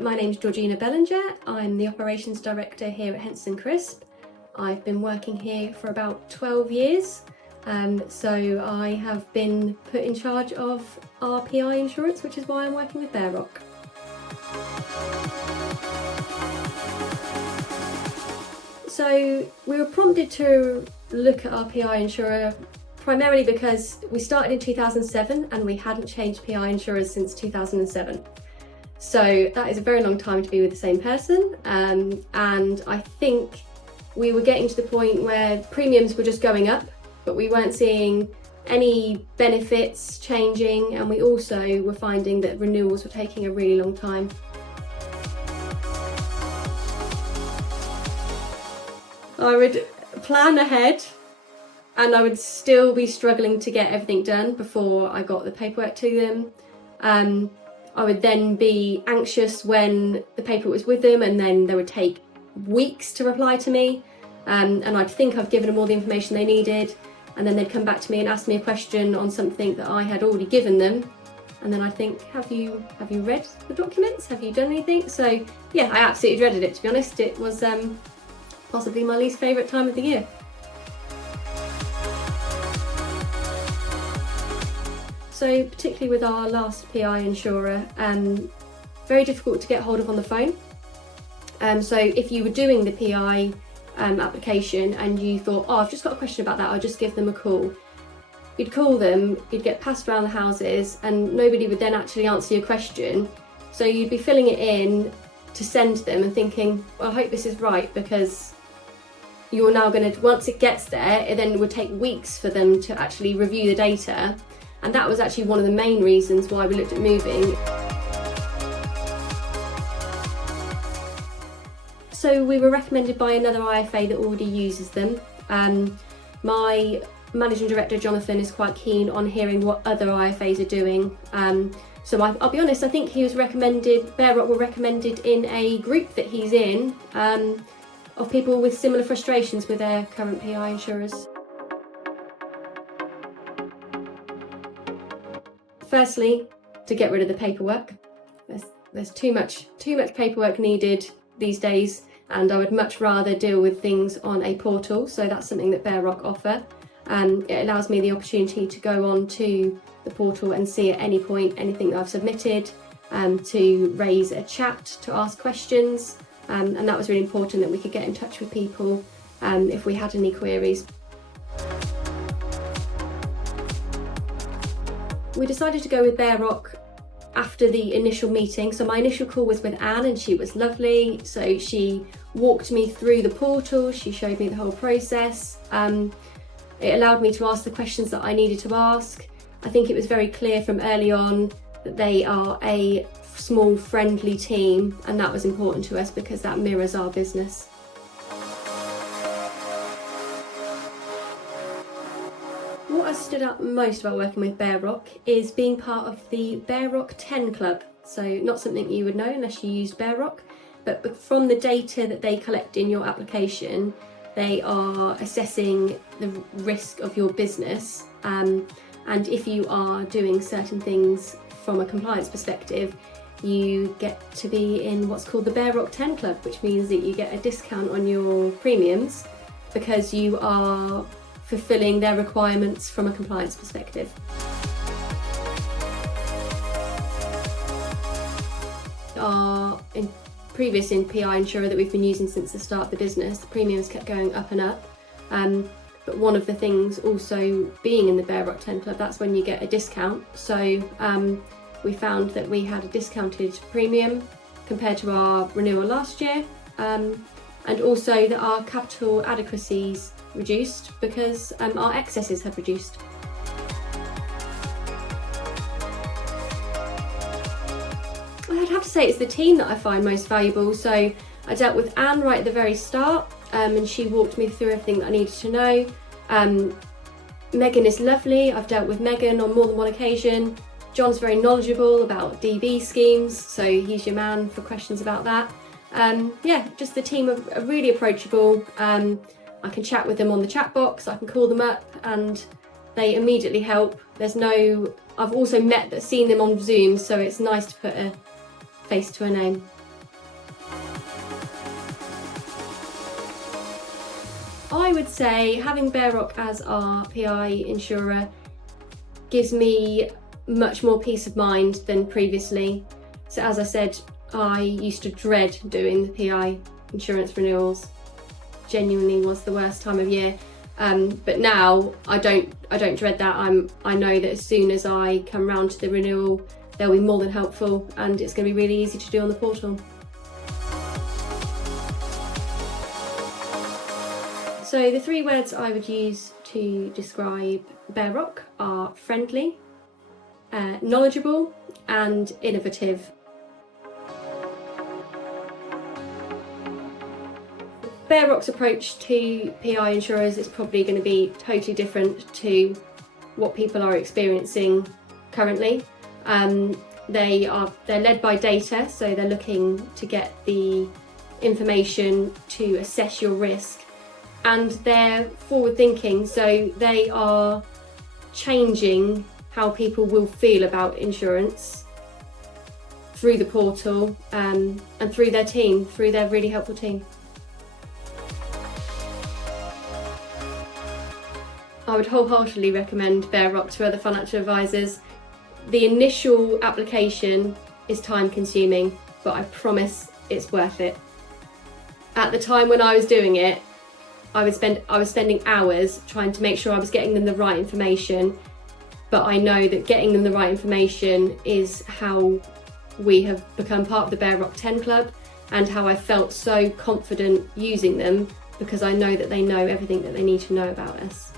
My name's Georgina Bellinger. I'm the Operations Director here at Henson Crisp. I've been working here for about 12 years, so I have been put in charge of our PI insurance, which is why I'm working with BareRock. So we were prompted to look at our PI insurer primarily because we started in 2007 and we hadn't changed PI insurers since 2007. So that is a very long time to be with the same person, and I think we were getting to the point where premiums were just going up, but we weren't seeing any benefits changing, and we also were finding that renewals were taking a really long time. I would plan ahead and I would still be struggling to get everything done before I got the paperwork to them. I would then be anxious when the paperwork was with them, and then they would take weeks to reply to me, and I'd think I've given them all the information they needed, and then they'd come back to me and ask me a question on something that I had already given them, and then I'd think, have you read the documents? Have you done anything? So yeah, I absolutely dreaded it, to be honest. It was possibly my least favourite time of the year. So particularly with our last PI insurer, very difficult to get hold of on the phone. So if you were doing the PI application and you thought, oh, I've just got a question about that, I'll just give them a call. You'd call them, you'd get passed around the houses, and nobody would then actually answer your question. So you'd be filling it in to send them and thinking, well, I hope this is right, because you're now going to, once it gets there, it then would take weeks for them to actually review the data. And that was actually one of the main reasons why we looked at moving. So we were recommended by another IFA that already uses them. My managing director, Jonathan, is quite keen on hearing what other IFAs are doing. So I'll be honest, I think he was recommended, BareRock were recommended in a group that he's in, of people with similar frustrations with their current PI insurers. Firstly, to get rid of the paperwork. There's too much paperwork needed these days, and I would much rather deal with things on a portal, so that's something that BareRock offer. It allows me the opportunity to go on to the portal and see at any point anything that I've submitted, to raise a chat, to ask questions, and that was really important, that we could get in touch with people if we had any queries. We decided to go with BareRock after the initial meeting. So my initial call was with Anne, and she was lovely. So she walked me through the portal, she showed me the whole process. It allowed me to ask the questions that I needed to ask. I think it was very clear from early on that they are a small, friendly team, and that was important to us because that mirrors our business. What has stood out most about working with BareRock is being part of the BareRock 10 Club. So not something you would know unless you used BareRock, but from the data that they collect in your application, they are assessing the risk of your business. And if you are doing certain things from a compliance perspective, you get to be in what's called the BareRock 10 Club, which means that you get a discount on your premiums because you are fulfilling their requirements from a compliance perspective. Our previous PI insurer that we've been using since the start of the business, the premiums kept going up and up. But one of the things also being in the BareRock 10 Club, that's when you get a discount. So we found that we had a discounted premium compared to our renewal last year, and also that our capital adequacies reduced because our excesses have reduced. I'd have to say it's the team that I find most valuable. So I dealt with Anne right at the very start, and she walked me through everything that I needed to know. Megan is lovely. I've dealt with Megan on more than one occasion. John's very knowledgeable about DB schemes, so he's your man for questions about that. Yeah, just the team are really approachable. I can chat with them on the chat box, I can call them up and they immediately help. I've also seen them on Zoom, so it's nice to put a face to a name. I would say having BareRock as our PI insurer gives me much more peace of mind than previously. So as I said, I used to dread doing the PI insurance renewals. Genuinely was the worst time of year. But now I don't dread that. I know that as soon as I come round to the renewal, they'll be more than helpful, and it's going to be really easy to do on the portal. So the 3 words I would use to describe BareRock are friendly, knowledgeable, and innovative. BareRock's approach to PI insurers is probably going to be totally different to what people are experiencing currently. They're led by data, so they're looking to get the information to assess your risk, and they're forward thinking, so they are changing how people will feel about insurance through the portal and through their team, through their really helpful team. I would wholeheartedly recommend BareRock to other financial advisors. The initial application is time consuming, but I promise it's worth it. At the time when I was doing it, I was spending hours trying to make sure I was getting them the right information, but I know that getting them the right information is how we have become part of the BareRock 10 Club, and how I felt so confident using them, because I know that they know everything that they need to know about us.